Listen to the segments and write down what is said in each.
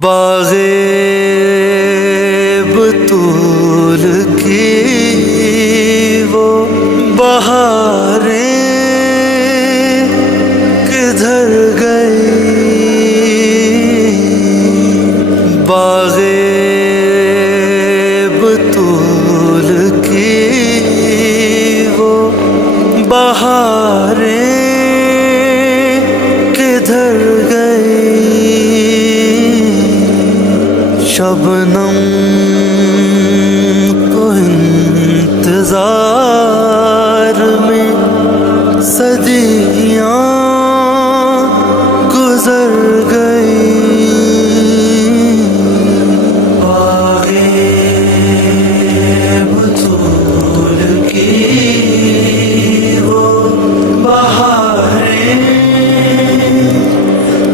باغ بطول کی وہ بہاریں کدھر گئی؟ باغ بطول کی وہ بہاریں کدھر گئی؟ شبنم کو انتظار میں صدیاں گزر گئیں۔ باغ بطول کی وہ بہاریں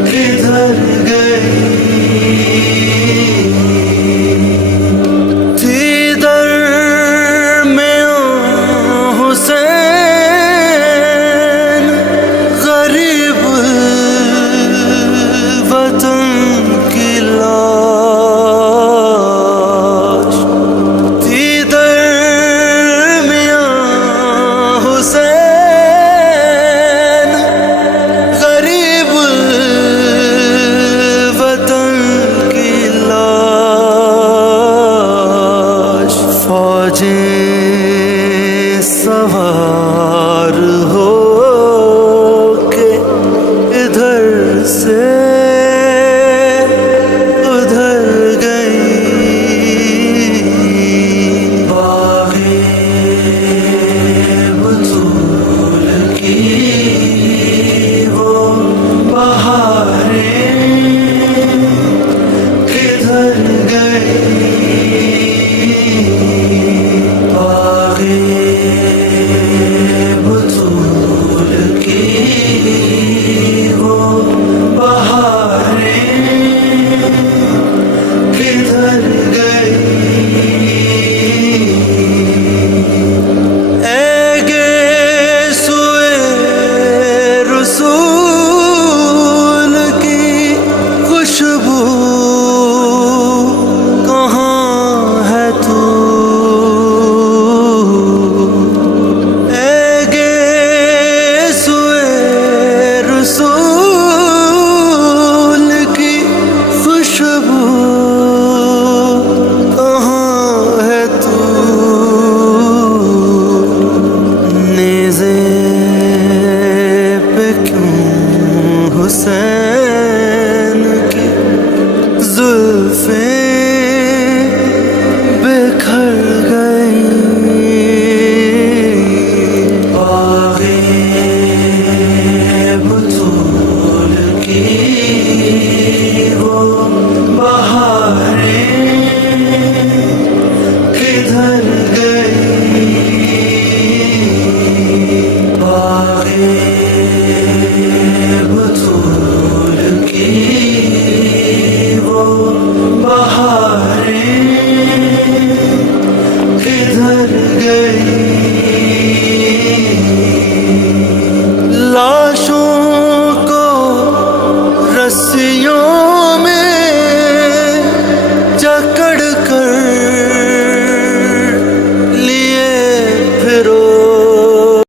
کدھر گئی؟ فوجیں سوار ہو کے ادھر سے ادھر گئی۔ باغ بطول کی وہ بہاریں کدھر گئی؟ باغ بطول کی وہ بہاریں کدھر گئی؟ اے گیسوئے رسول کی خوشبو کہاں ہے تو؟ رسول کی خوشبو کہاں ہے تو؟ نیزے پہ کیوں حسین کی زلفیں